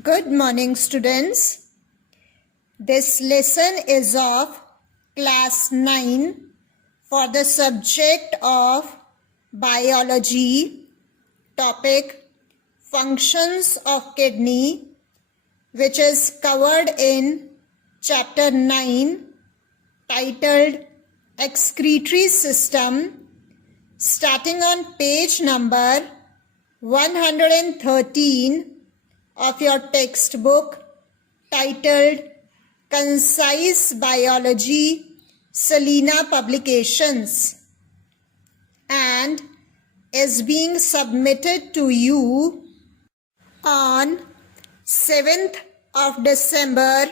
Good morning, students. This lesson is of class 9 for the subject of biology, topic functions of kidney, which is covered in chapter 9 titled Excretory System, starting on page number 113 of your textbook titled Concise Biology, Selena Publications, and is being submitted to you on 7th of December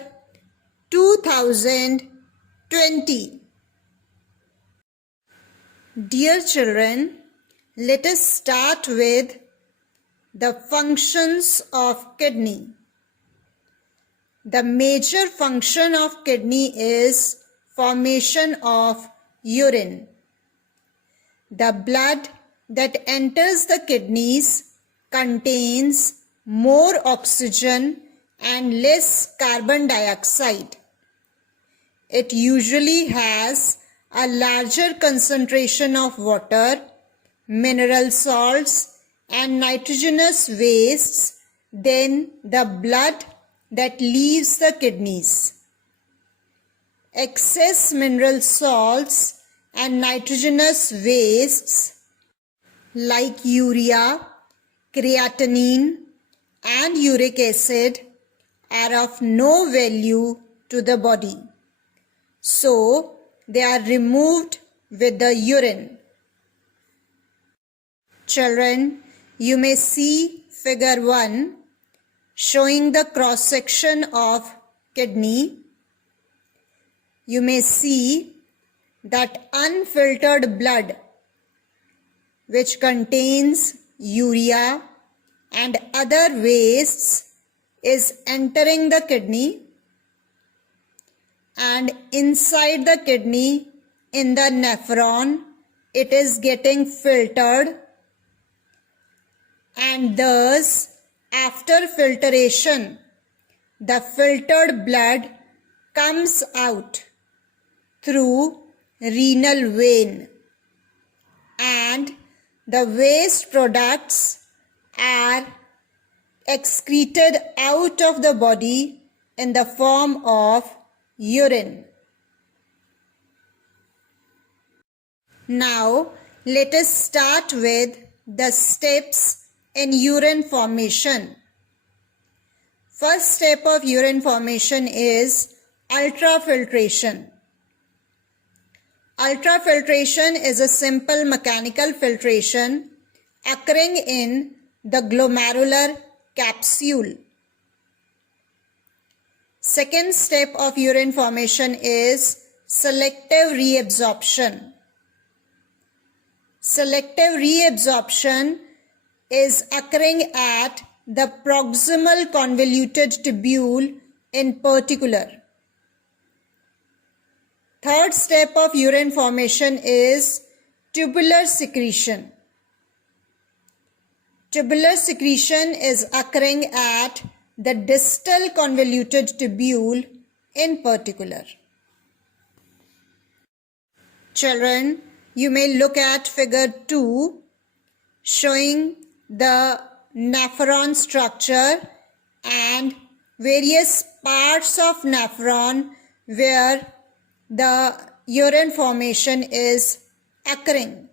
2020. Dear children, let us start with the functions of kidney. The major function of kidney is formation of urine. The blood that enters the kidneys contains more oxygen and less carbon dioxide. It usually has a larger concentration of water, mineral salts, and nitrogenous wastes than the blood that leaves the kidneys. Excess mineral salts and nitrogenous wastes like urea, creatinine, and uric acid are of no value to the body. So, they are removed with the urine. Children, you may see figure 1 showing the cross section of kidney. You may see that unfiltered blood, which contains urea and other wastes, is entering the kidney, and inside the kidney in the nephron it is getting filtered, and thus after filtration the filtered blood comes out through renal vein, and the waste products are excreted out of the body in the form of urine. Now let us start with the steps in urine formation. First step of urine formation is ultrafiltration. Ultrafiltration is a simple mechanical filtration occurring in the glomerular capsule. Second step of urine formation is selective reabsorption. Selective reabsorption is occurring at the proximal convoluted tubule in particular. Third step of urine formation is tubular secretion. Tubular secretion is occurring at the distal convoluted tubule in particular. Children, you may look at figure 2 showing the nephron structure and various parts of nephron where the urine formation is occurring.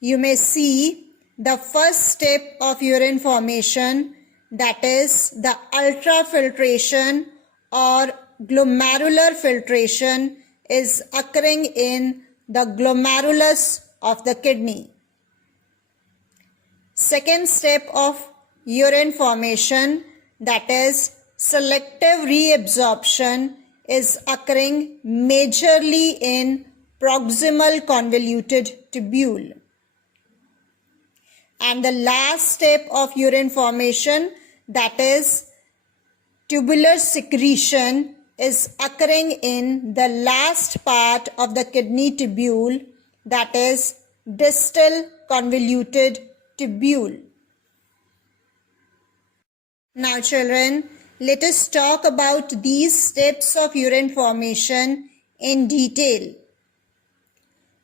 You may see the first step of urine formation, that is the ultrafiltration or glomerular filtration, is occurring in the glomerulus of the kidney. Second step of urine formation, that is selective reabsorption, is occurring majorly in proximal convoluted tubule. And the last step of urine formation, that is tubular secretion, is occurring in the last part of the kidney tubule, that is distal convoluted tubule. Now children, let us talk about these steps of urine formation in detail.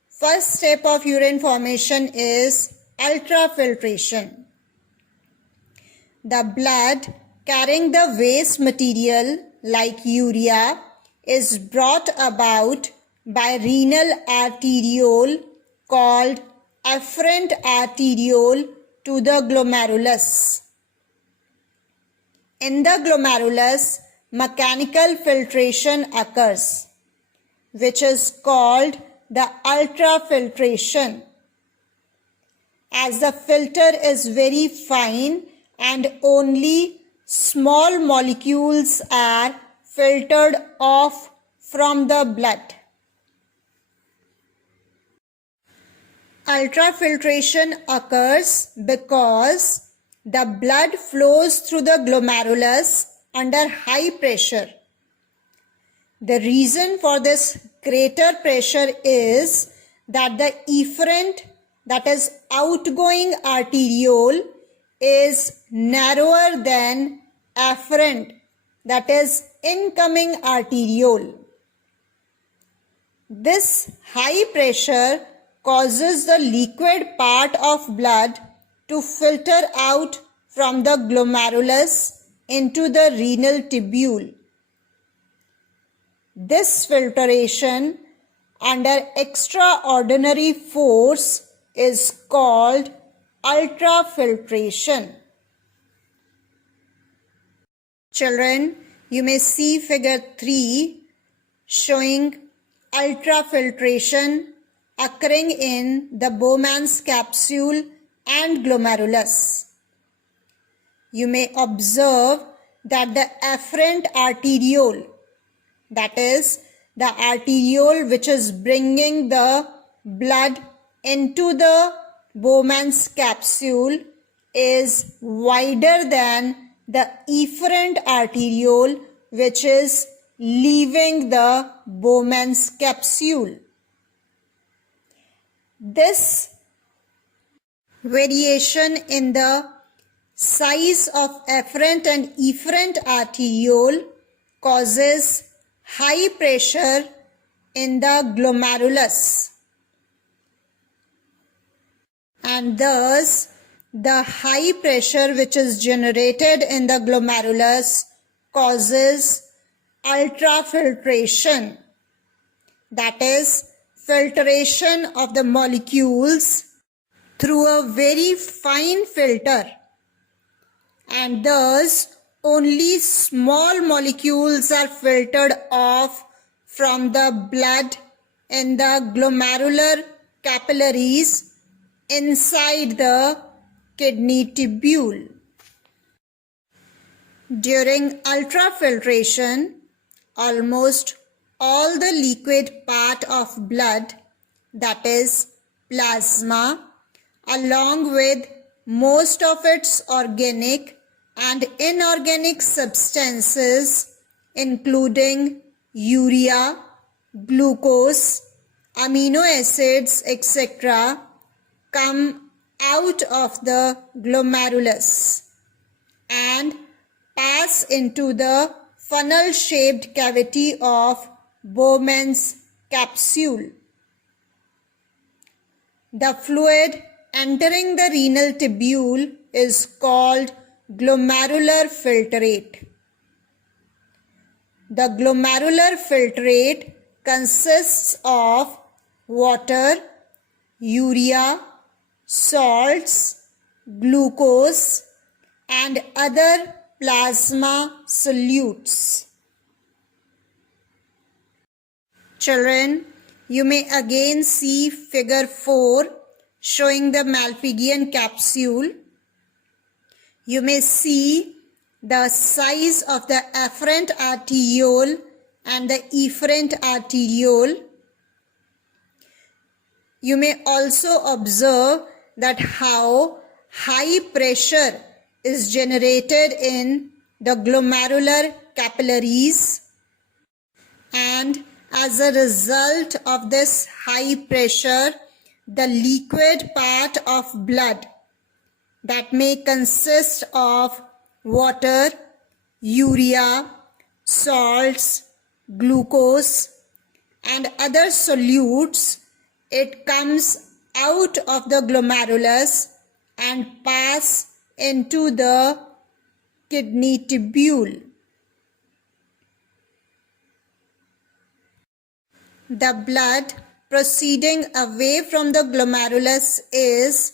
First step of urine formation is ultrafiltration. The blood carrying the waste material like urea is brought about by renal arteriole called afferent arteriole to the glomerulus. In the glomerulus, mechanical filtration occurs, which is called the ultrafiltration. As the filter is very fine and only small molecules are filtered off from the blood. Ultrafiltration occurs because the blood flows through the glomerulus under high pressure. The reason for this greater pressure is that the efferent, that is outgoing arteriole, is narrower than afferent, that is incoming arteriole. This high pressure causes the liquid part of blood to filter out from the glomerulus into the renal tubule. This filtration under extraordinary force is called ultrafiltration. Children, you may see figure 3 showing ultrafiltration occurring in the Bowman's capsule and glomerulus. You may observe that the afferent arteriole, that is the arteriole which is bringing the blood into the Bowman's capsule, is wider than the efferent arteriole which is leaving the Bowman's capsule. This variation in the size of afferent and efferent arteriole causes high pressure in the glomerulus, and thus the high pressure which is generated in the glomerulus causes ultrafiltration, that is filtration of the molecules through a very fine filter, and thus only small molecules are filtered off from the blood in the glomerular capillaries inside the kidney tubule. During ultrafiltration, almost all the liquid part of blood, that is plasma, along with most of its organic and inorganic substances including urea, glucose, amino acids, etc., come out of the glomerulus and pass into the funnel-shaped cavity of Bowman's capsule. The fluid entering the renal tubule is called glomerular filtrate. The glomerular filtrate consists of water, urea, salts, glucose, and other plasma solutes. Children, you may again see figure 4 showing the Malpighian capsule. You may see the size of the afferent arteriole and the efferent arteriole. You may also observe that how high pressure is generated in the glomerular capillaries, and as a result of this high pressure, the liquid part of blood, that may consist of water, urea, salts, glucose, and other solutes, it comes out of the glomerulus and pass into the kidney tubule. The blood proceeding away from the glomerulus is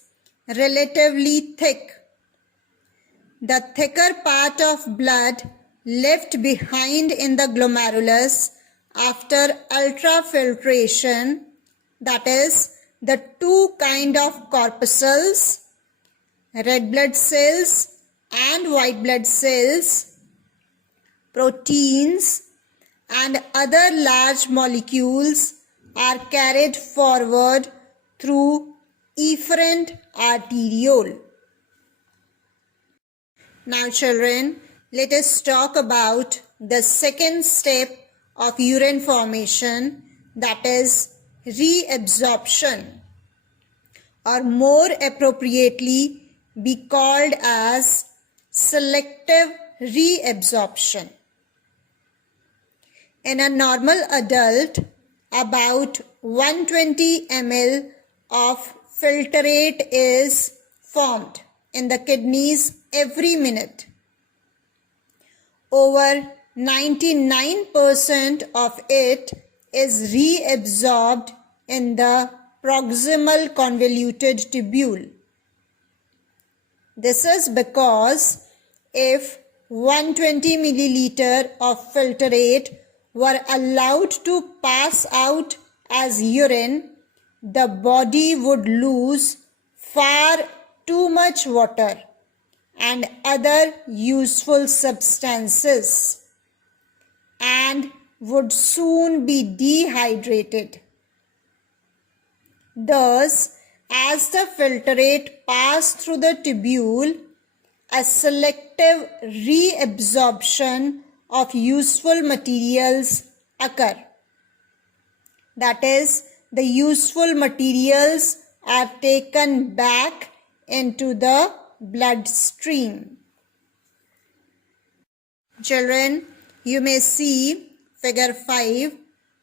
relatively thick. The thicker part of blood left behind in the glomerulus after ultrafiltration, that is, the two kind of corpuscles, red blood cells and white blood cells, proteins and other large molecules are carried forward through efferent arteriole. Now children, let us talk about the second step of urine formation, that is reabsorption, or more appropriately be called as selective reabsorption. In a normal adult, about 120 ml of filtrate is formed in the kidneys every minute. Over 99% of it is reabsorbed in the proximal convoluted tubule. This is because if 120 milliliter of filtrate were allowed to pass out as urine, the body would lose far too much water and other useful substances and would soon be dehydrated. Thus, as the filtrate passed through the tubule, a selective reabsorption of useful materials occur. That is, the useful materials are taken back into the bloodstream. Children, you may see figure 5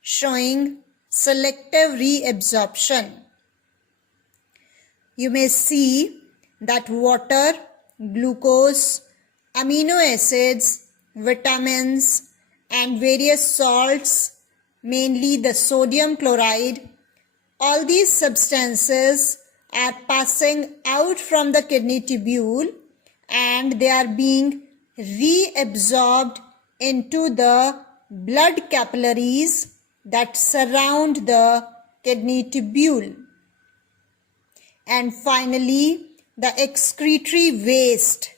showing selective reabsorption. You may see that water, glucose, amino acids, vitamins and various salts, mainly the sodium chloride, all these substances are passing out from the kidney tubule and they are being reabsorbed into the blood capillaries that surround the kidney tubule. And finally, the excretory waste,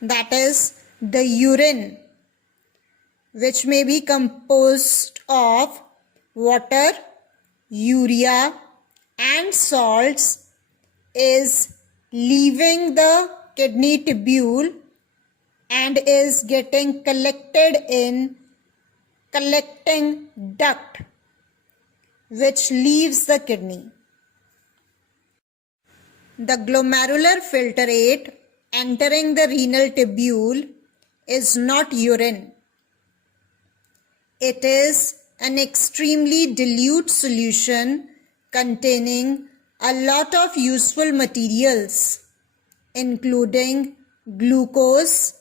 that is the urine, which may be composed of water, urea and salts, is leaving the kidney tubule and is getting collected in collecting duct, which leaves the kidney. The glomerular filtrate entering the renal tubule is not urine. It is an extremely dilute solution containing a lot of useful materials, including glucose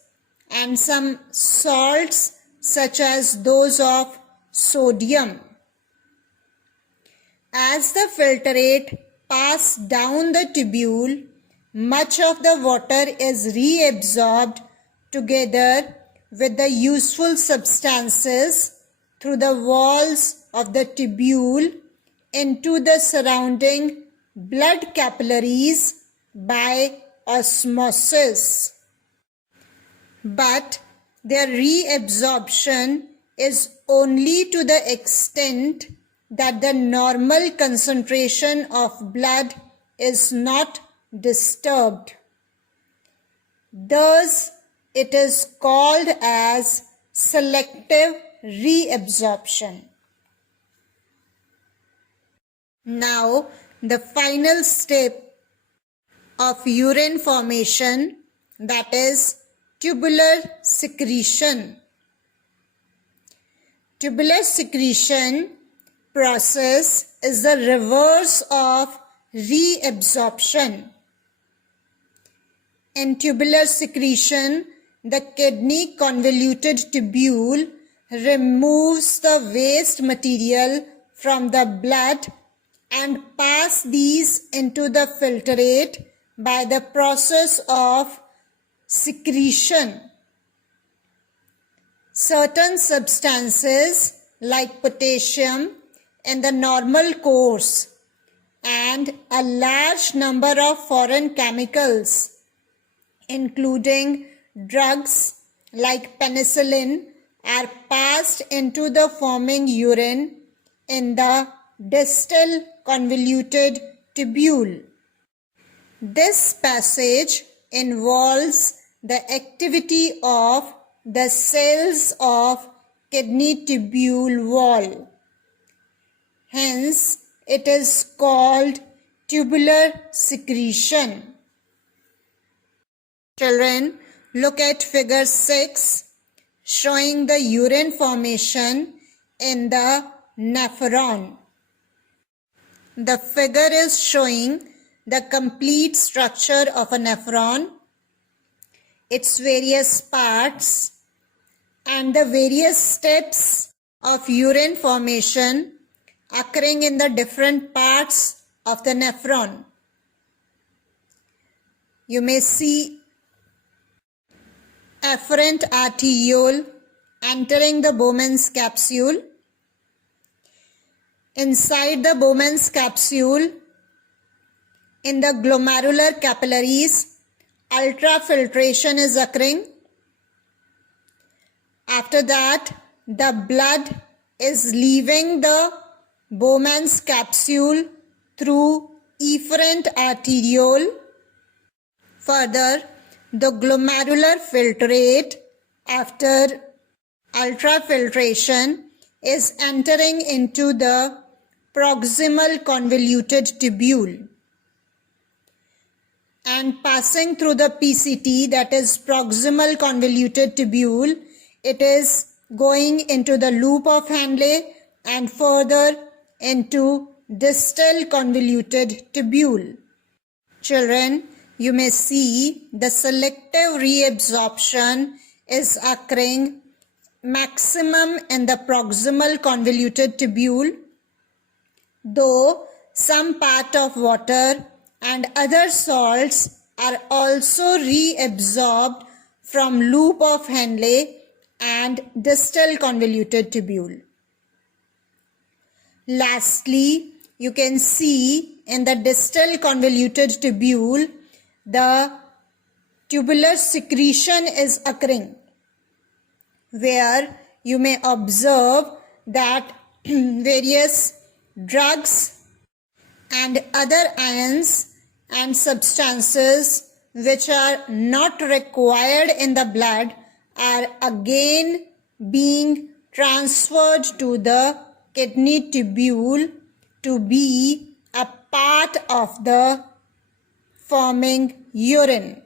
and some salts such as those of sodium. As the filtrate passes down the tubule, much of the water is reabsorbed together with the useful substances through the walls of the tubule into the surrounding blood capillaries by osmosis. But their reabsorption is only to the extent that the normal concentration of blood is not disturbed. Thus, it is called as selective reabsorption. Now, the final step of urine formation, that is tubular secretion. Tubular secretion process is the reverse of reabsorption. In tubular secretion, the kidney convoluted tubule removes the waste material from the blood and pass these into the filtrate by the process of secretion. Certain substances like potassium in the normal course and a large number of foreign chemicals including drugs like penicillin are passed into the forming urine in the distal convoluted tubule. This passage involves the activity of the cells of kidney tubule wall. Hence, it is called tubular secretion. Children, look at figure 6 showing the urine formation in the nephron. The figure is showing the complete structure of a nephron, its various parts, and the various steps of urine formation occurring in the different parts of the nephron. You may see afferent arteriole entering the Bowman's capsule. Inside the Bowman's capsule, in the glomerular capillaries, ultrafiltration is occurring. After that, the blood is leaving the Bowman's capsule through efferent arteriole. Further, the glomerular filtrate after ultrafiltration is entering into the proximal convoluted tubule and passing through the PCT, that is proximal convoluted tubule. It is going into the loop of Henle and further into distal convoluted tubule. Children, you may see the selective reabsorption is occurring maximum in the proximal convoluted tubule, though some part of water and other salts are also reabsorbed from loop of Henle and distal convoluted tubule. Lastly, you can see in the distal convoluted tubule, the tubular secretion is occurring, where you may observe that various drugs and other ions and substances which are not required in the blood are again being transferred to the kidney tubule to be a part of the forming urine.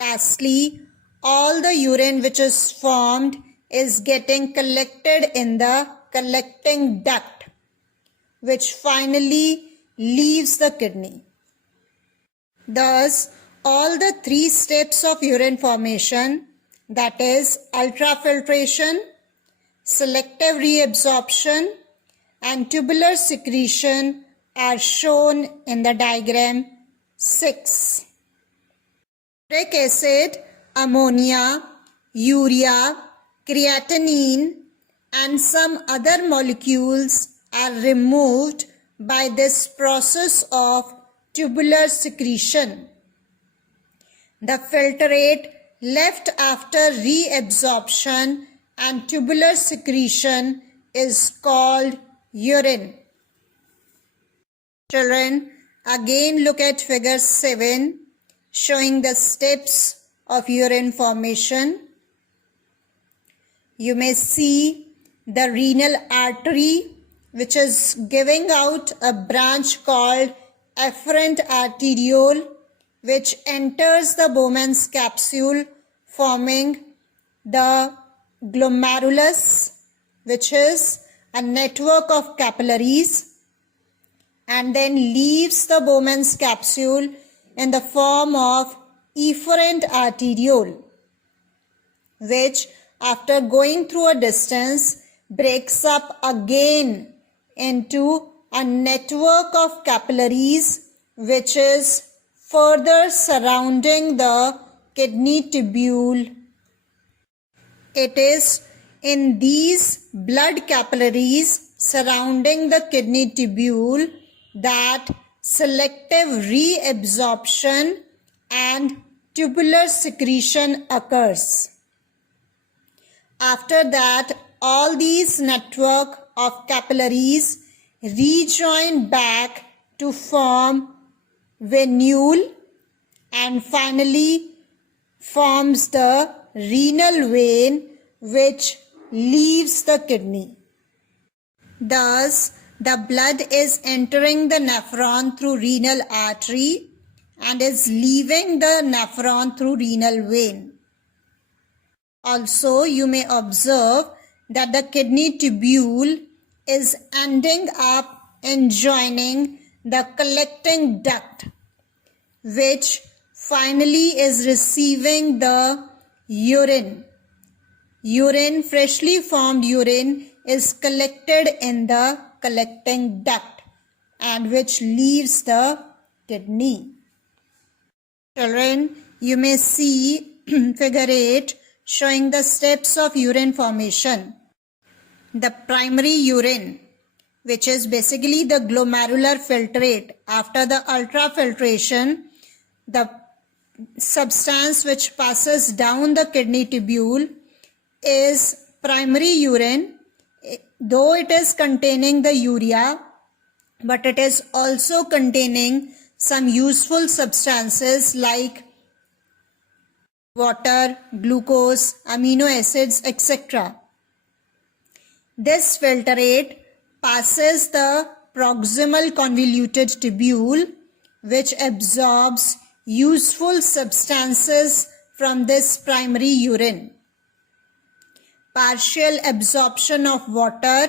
Lastly, all the urine which is formed is getting collected in the collecting duct, which finally leaves the kidney. Thus, all the three steps of urine formation, that is ultrafiltration, selective reabsorption, and tubular secretion, are shown in the diagram 6. Uric acid, ammonia, urea, creatinine, and some other molecules are removed by this process of tubular secretion. The filtrate left after reabsorption and tubular secretion is called urine. Children, again look at figure 7 showing the steps of urine formation. You may see the renal artery which is giving out a branch called afferent arteriole which enters the Bowman's capsule, forming the glomerulus, which is a network of capillaries, and then leaves the Bowman's capsule in the form of efferent arteriole, which after going through a distance breaks up again into a network of capillaries which is further surrounding the kidney tubule. It is in these blood capillaries surrounding the kidney tubule that selective reabsorption and tubular secretion occurs. After that, all these network of capillaries rejoin back to form venule and finally forms the renal vein which leaves the kidney. Thus, the blood is entering the nephron through renal artery and is leaving the nephron through renal vein. Also, you may observe that the kidney tubule is ending up in joining the collecting duct, which finally is receiving the urine. Freshly formed urine is collected in the collecting duct and which leaves the kidney. Children, you may see figure 8 showing the steps of urine formation. The primary urine, which is basically the glomerular filtrate. After the ultrafiltration, the substance which passes down the kidney tubule is primary urine, though it is containing the urea, but it is also containing some useful substances like water, glucose, amino acids, etc. This filtrate passes the proximal convoluted tubule, which absorbs useful substances from this primary urine. Partial absorption of water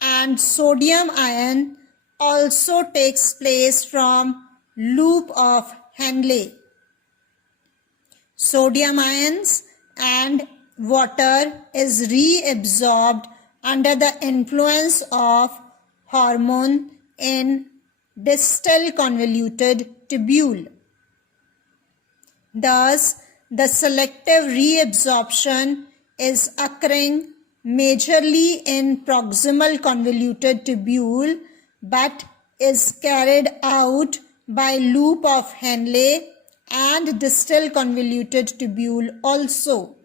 and sodium ion also takes place from loop of Henle. Sodium ions and water is reabsorbed under the influence of hormone in distal convoluted tubule. Thus, the selective reabsorption is occurring majorly in proximal convoluted tubule but is carried out by loop of Henle and distal convoluted tubule also.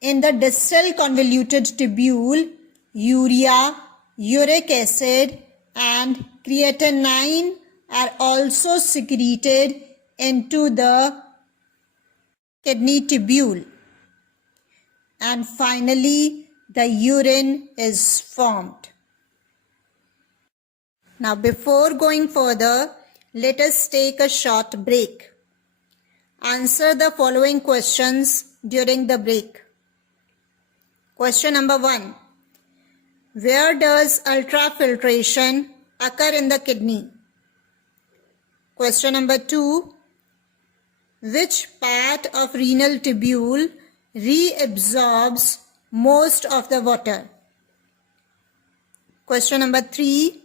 In the distal convoluted tubule, urea, uric acid and creatinine are also secreted into the kidney tubule. And finally, the urine is formed. Now, before going further, let us take a short break. Answer the following questions during the break. Question number 1. Where does ultrafiltration occur in the kidney? Question number 2. Which part of renal tubule reabsorbs most of the water? Question number 3.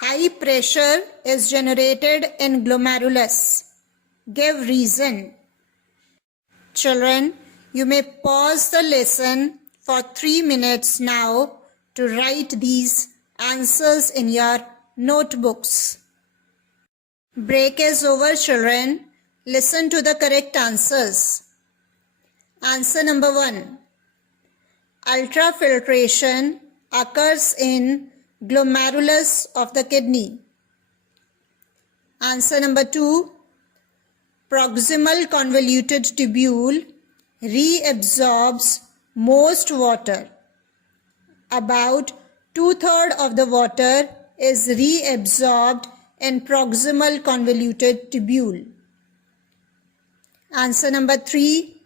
High pressure is generated in glomerulus. Give reason. Children, you may pause the lesson for 3 minutes now to write these answers in your notebooks. Break is over, children. Listen to the correct answers. Answer number 1. Ultrafiltration occurs in glomerulus of the kidney. Answer number 2. Proximal convoluted tubule reabsorbs most water. About 2/3 of the water is reabsorbed in proximal convoluted tubule. Answer number 3.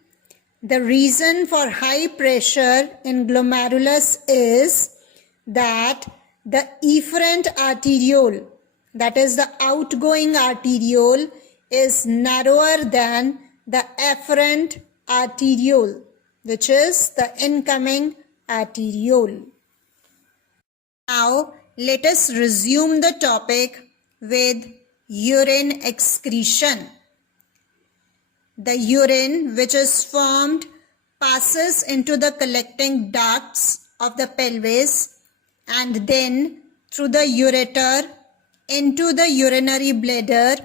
The reason for high pressure in glomerulus is that the efferent arteriole, that is the outgoing arteriole, is narrower than the afferent arteriole, which is the incoming arteriole. Now, let us resume the topic with urine excretion. The urine which is formed passes into the collecting ducts of the pelvis and then through the ureter into the urinary bladder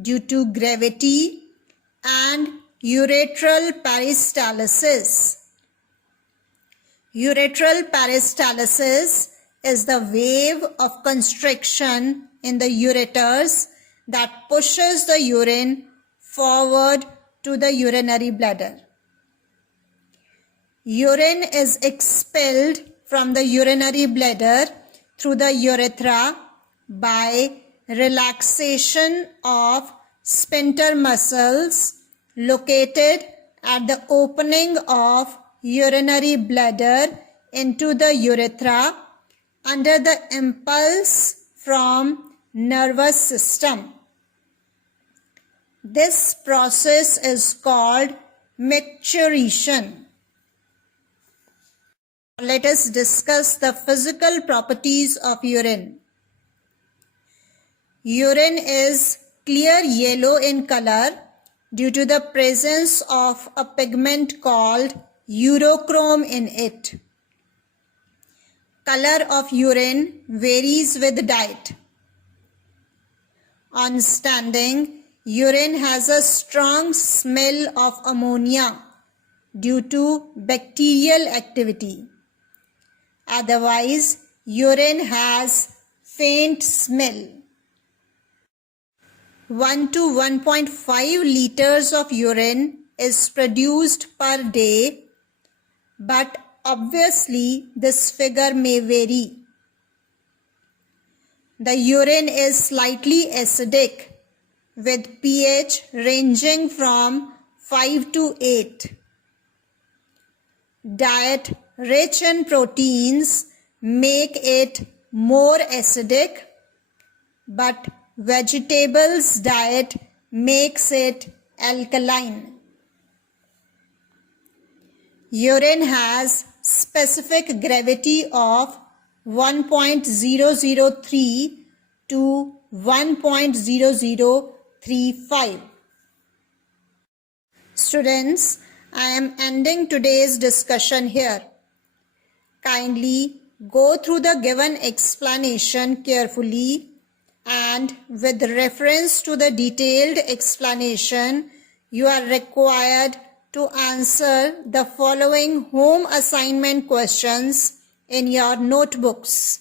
due to gravity and uretral peristalsis. Uretral peristalsis is the wave of constriction in the ureters that pushes the urine forward to the urinary bladder. Urine is expelled from the urinary bladder through the urethra by relaxation of sphincter muscles located at the opening of urinary bladder into the urethra under the impulse from nervous system. This process is called micturition. Let us discuss the physical properties of urine. Urine is clear yellow in color due to the presence of a pigment called urochrome in it. Color of urine varies with diet. On standing, urine has a strong smell of ammonia due to bacterial activity. Otherwise, urine has faint smell. 1 to 1.5 liters of urine is produced per day, but obviously this figure may vary. The urine is slightly acidic with pH ranging from 5 to 8. Diet rich in proteins make it more acidic, but vegetables diet makes it alkaline. Urine has specific gravity of 1.003 to 1.0035. Students, I am ending today's discussion here. Kindly go through the given explanation carefully, and with reference to the detailed explanation, you are required to answer the following home assignment questions in your notebooks.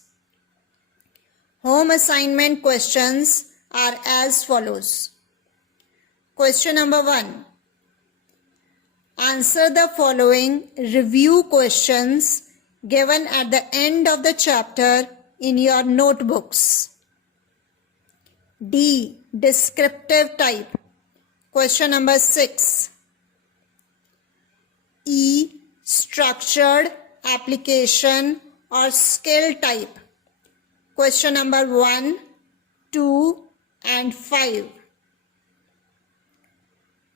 Home assignment questions are as follows. Question number 1. Answer the following review questions given at the end of the chapter in your notebooks. D. Descriptive type. Question number 6. E. Structured, application or skill type. Question number 1, 2 and 5.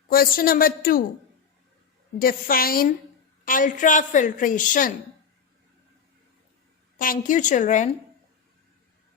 Question number 2. Define ultrafiltration. Thank you, children.